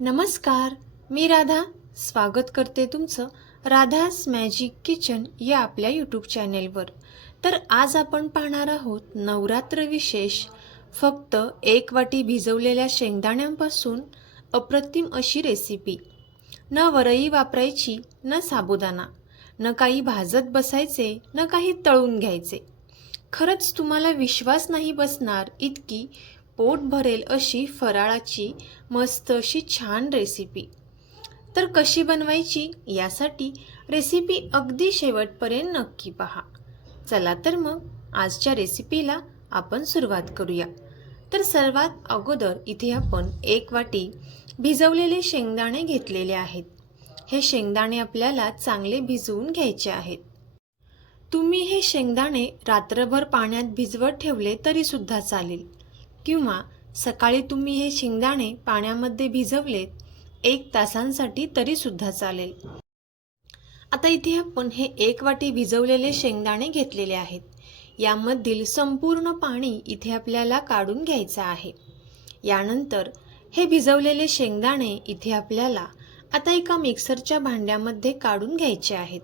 नमस्कार मी राधा. स्वागत करते तुमचं राधास मॅजिक किचन या आपल्या यूट्यूब चॅनेलवर. तर आज आपण पाहणार आहोत नवरात्र विशेष. फक्त एक वाटी भिजवलेल्या शेंगदाण्यांपासून अप्रतिम अशी रेसिपी न वरई वापरायची न साबुदाणा. न काही भाजत बसायचे न काही तळून घ्यायचे. खरंच तुम्हाला विश्वास नाही बसणार इतकी पोट भरेल अशी फराळाची मस्त अशी छान रेसिपी तर कशी बनवायची? यासाठी रेसिपी अगदी शेवटपर्यंत नक्की पहा. चला तर मग आजच्या रेसिपीला आपण सुरुवात करूया. तर सर्वात अगोदर इथे आपण एक वाटी भिजवलेले शेंगदाणे घेतलेले आहेत. हे शेंगदाणे आपल्याला चांगले भिजवून घ्यायचे आहेत. तुम्ही हे शेंगदाणे रात्रभर पाण्यात भिजवत ठेवले तरीसुद्धा चालेल. किंवा सकाळी तुम्ही हे शेंगदाणे पाण्यामध्ये भिजवलेत एक तासांसाठी तरीसुद्धा चालेल. आता इथे आपण हे एक वाटी भिजवलेले शेंगदाणे घेतलेले आहेत. यामधील संपूर्ण पाणी इथे आपल्याला काढून घ्यायचं आहे. यानंतर हे भिजवलेले शेंगदाणे इथे आपल्याला आता एका मिक्सरच्या भांड्यामध्ये काढून घ्यायचे आहेत.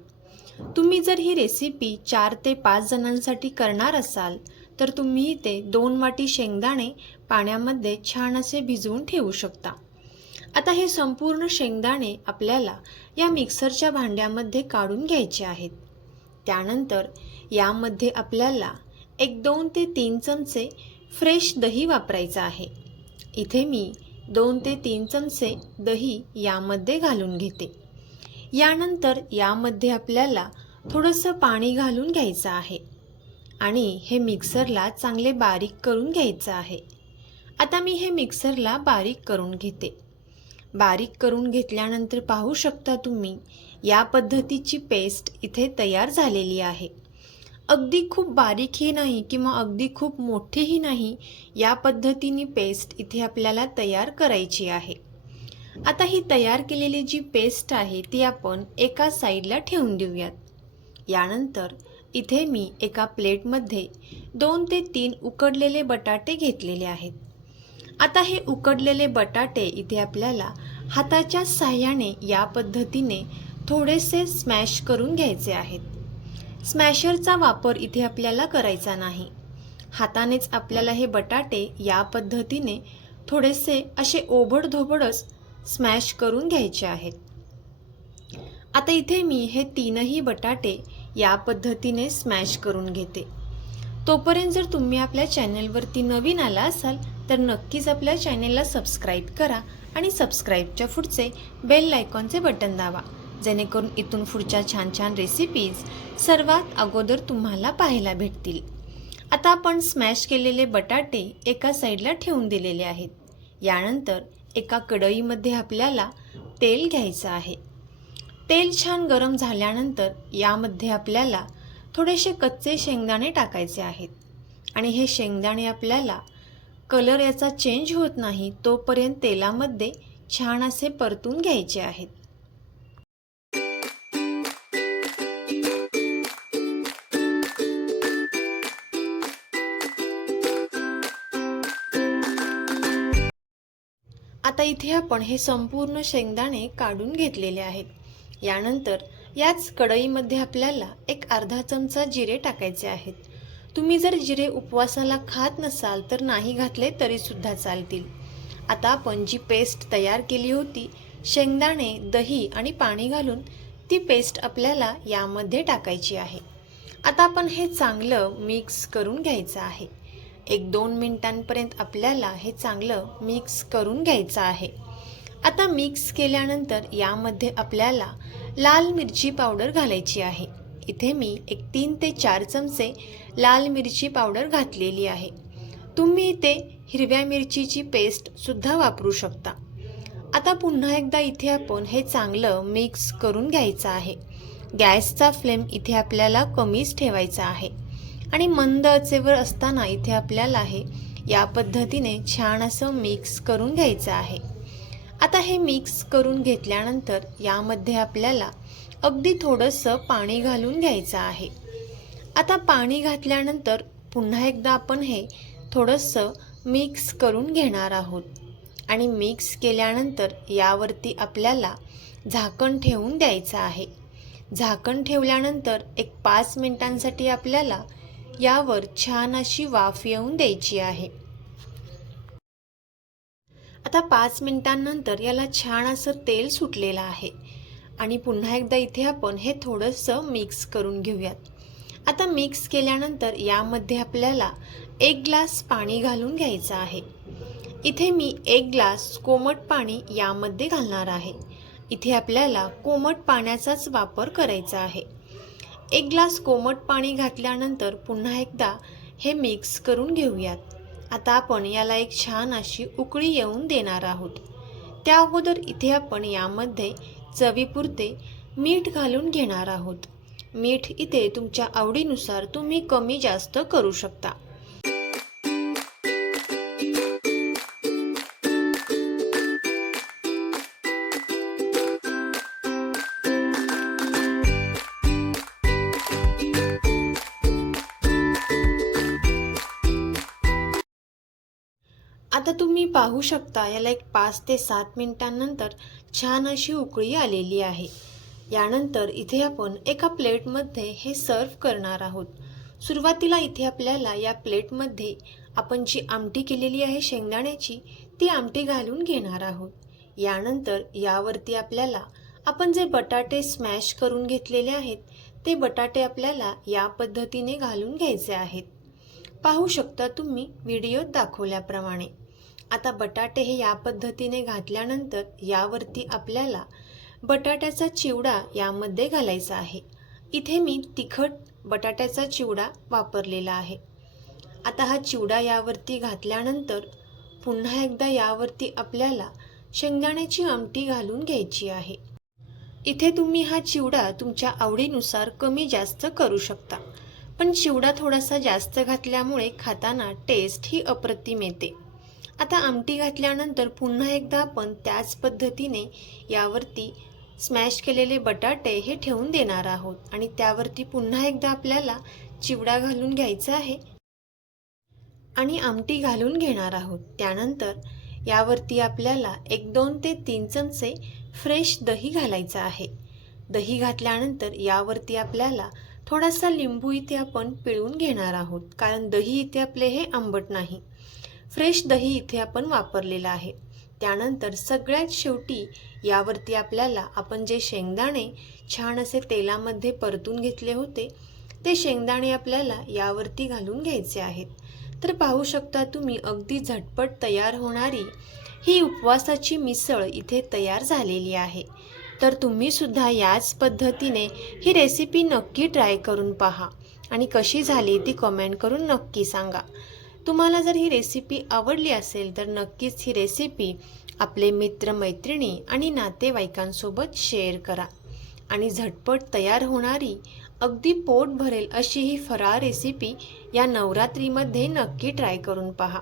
तुम्ही जर ही रेसिपी चार ते पाच जणांसाठी करणार असाल तर तुम्ही इथे दोन वाटी शेंगदाणे पाण्यामध्ये छान असे भिजवून ठेवू शकता. आता हे संपूर्ण शेंगदाणे आपल्याला या मिक्सरच्या भांड्यामध्ये काढून घ्यायचे आहेत. त्यानंतर यामध्ये आपल्याला एक दोन ते तीन चमचे फ्रेश दही वापरायचं आहे. इथे मी दोन ते तीन चमचे दही यामध्ये घालून घेते. यानंतर यामध्ये आपल्याला थोडंसं पाणी घालून घ्यायचं आहे. आणि हे मिक्सरला चांगले बारीक करून घ्यायचं आहे. आता मी हे मिक्सरला बारीक करून घेते. बारीक करून घेतल्यानंतर पाहू शकता तुम्ही या पद्धतीची पेस्ट इथे तयार झालेली आहे. अगदी खूप बारीकही नाही किंवा अगदी खूप मोठीही नाही या पद्धतीने पेस्ट इथे आपल्याला तयार करायची आहे. आता ही तयार केलेली जी पेस्ट आहे ती आपण एका साईडला ठेवून देऊयात. यानंतर इथे मी एका प्लेटमध्ये दोन ते तीन उकडलेले बटाटे घेतलेले आहेत. आता हे उकडलेले बटाटे इथे आपल्याला हाताच्या साह्याने या पद्धतीने थोडेसे स्मॅश करून घ्यायचे आहेत. स्मॅशरचा वापर इथे आपल्याला करायचा नाही. हातानेच आपल्याला हे बटाटे या पद्धतीने थोडेसे असे ओबडधोबडच स्मॅश करून घ्यायचे आहेत. आता इथे मी हे तीनही बटाटे या पद्धतीने स्मॅश करून घेते. तोपर्यंत जर तुम्ही आपल्या चॅनलवरती नवीन आला असाल तर नक्कीच आपल्या चॅनेलला सबस्क्राईब करा आणि सबस्क्राईबच्या पुढचे बेल लायकॉनचे बटन दाबा. जेणेकरून इथून पुढच्या छान छान रेसिपीज सर्वात अगोदर तुम्हाला पाहायला भेटतील. आता आपण स्मॅश केलेले बटाटे एका साईडला ठेवून दिलेले आहेत. यानंतर एका कढईमध्ये आपल्याला तेल घ्यायचं आहे. तेल छान गरम झाल्यानंतर यामध्ये आपल्याला थोडेसे कच्चे शेंगदाणे टाकायचे आहेत. आणि हे शेंगदाणे आपल्याला कलर याचा चेंज होत नाही तोपर्यंत तेलामध्ये छान असे परतून घ्यायचे आहेत. आता इथे आपण हे संपूर्ण शेंगदाणे काढून घेतलेले आहेत. यानंतर याच कढईमध्ये आपल्याला एक अर्धा चमचा जिरे टाकायचे आहेत. तुम्ही जर जिरे उपवासाला खात नसाल तर नाही घातले तरीसुद्धा चालतील. आता आपण जी पेस्ट तयार केली होती शेंगदाणे दही आणि पाणी घालून ती पेस्ट आपल्याला यामध्ये टाकायची आहे. आता आपण हे चांगलं मिक्स करून घ्यायचं आहे. एक दोन मिनिटांपर्यंत आपल्याला हे चांगलं मिक्स करून घ्यायचं आहे. आता मिक्स केल्यानंतर यामध्ये आपल्याला लाल मिरची पावडर घालायची आहे. इथे मी एक तीन ते चार चमचे लाल मिरची पावडर घातलेली आहे. तुम्ही इथे हिरव्या मिरचीची पेस्टसुद्धा वापरू शकता. आता पुन्हा एकदा इथे आपण हे चांगलं मिक्स करून घ्यायचं आहे. गॅसचा फ्लेम इथे आपल्याला कमीच ठेवायचा आहे. आणि मंद अचेवर असताना इथे आपल्याला हे या पद्धतीने छान असं मिक्स करून घ्यायचं आहे. आता हे मिक्स करून घेतल्यानंतर यामध्ये आपल्याला अगदी थोडंसं पाणी घालून घ्यायचं आहे. आता पाणी घातल्यानंतर पुन्हा एकदा आपण हे थोडंसं मिक्स करून घेणार आहोत. आणि मिक्स केल्यानंतर यावरती आपल्याला झाकण ठेवून द्यायचं आहे. झाकण ठेवल्यानंतर एक पाच मिनटांसाठी आपल्याला यावर छान अशी वाफ येऊन द्यायची आहे. आता पाच मिनिटांनंतर याला छान असं तेल सुटलेलं आहे. आणि पुन्हा एकदा इथे आपण हे थोडंसं मिक्स करून घेऊयात. आता मिक्स केल्यानंतर यामध्ये आपल्याला एक ग्लास पाणी घालून घ्यायचं आहे. इथे मी एक ग्लास कोमट पाणी यामध्ये घालणार आहे. इथे आपल्याला कोमट पाण्याचाच वापर करायचा आहे. एक ग्लास कोमट पाणी घातल्यानंतर पुन्हा एकदा हे मिक्स करून घेऊयात. आता आपण याला एक छान अशी उकळी येऊन देणार आहोत. त्या अगोदर इथे आपण यामध्ये चवीपुरते मीठ घालून घेणार आहोत. मीठ इथे तुमच्या आवडीनुसार तुम्ही कमी जास्त करू शकता. आता तुम्ही पाहू शकता याला एक पाच ते सात मिनिटांनंतर छान अशी उकळी आलेली आहे. यानंतर इथे आपण एका प्लेटमध्ये हे सर्व करणार आहोत. सुरुवातीला इथे आपल्याला या प्लेटमध्ये आपण जी आमटी केलेली आहे शेंगदाण्याची ती आमटी घालून घेणार आहोत. यानंतर यावरती आपल्याला आपण जे बटाटे स्मॅश करून घेतलेले आहेत ते बटाटे आपल्याला या पद्धतीने घालून घ्यायचे आहेत. पाहू शकता तुम्ही व्हिडिओत दाखवल्याप्रमाणे. आता बटाटे हे या पद्धतीने घातल्यानंतर यावरती आपल्याला बटाट्याचा चिवडा यामध्ये घालायचा आहे. इथे मी तिखट बटाट्याचा चिवडा वापरलेला आहे. आता हा चिवडा यावरती घातल्यानंतर पुन्हा एकदा यावरती आपल्याला शेंगदाण्याची आमटी घालून घ्यायची आहे. इथे तुम्ही हा चिवडा तुमच्या आवडीनुसार कमी जास्त करू शकता. पण चिवडा थोडासा जास्त घातल्यामुळे खाताना टेस्ट ही अप्रतिम येते. आता आमटी घातल्यानंतर पुन्हा एकदा आपण त्याच पद्धतीने यावरती स्मॅश केलेले बटाटे हे ठेवून देणार आहोत. आणि त्यावरती पुन्हा एकदा आपल्याला चिवडा घालून घ्यायचा आहे. आणि आमटी घालून घेणार आहोत. त्यानंतर यावरती आपल्याला एक दोन ते तीन चमचे फ्रेश दही घालायचं आहे. दही घातल्यानंतर यावरती आपल्याला थोडासा लिंबू इथे आपण पिळून घेणार आहोत. कारण दही इथे आपले हे आंबट नाही. फ्रेश दही इथे आपण वापरलेलं आहे. त्यानंतर सगळ्यात शेवटी यावरती आपल्याला आपण जे शेंगदाणे छान असे तेलामध्ये परतून घेतले होते ते शेंगदाणे आपल्याला यावरती घालून घ्यायचे आहेत. तर पाहू शकता तुम्ही अगदी झटपट तयार होणारी ही उपवासाची मिसळ इथे तयार झालेली आहे. तर तुम्ही सुद्धा याच पद्धतीने ही रेसिपी नक्की ट्राय करून पहा. आणि कशी झाली ती कमेंट करून नक्की सांगा. तुम्हाला जर ही रेसिपी आवडली असेल तर नक्कीच ही रेसिपी आपले मित्र मैत्रिणी आणि नातेवाईकांसोबत शेअर करा. आणि झटपट तयार होणारी अगदी पोट भरेल अशी ही फराळ रेसिपी या नवरात्रीमध्ये नक्की ट्राय करून पहा.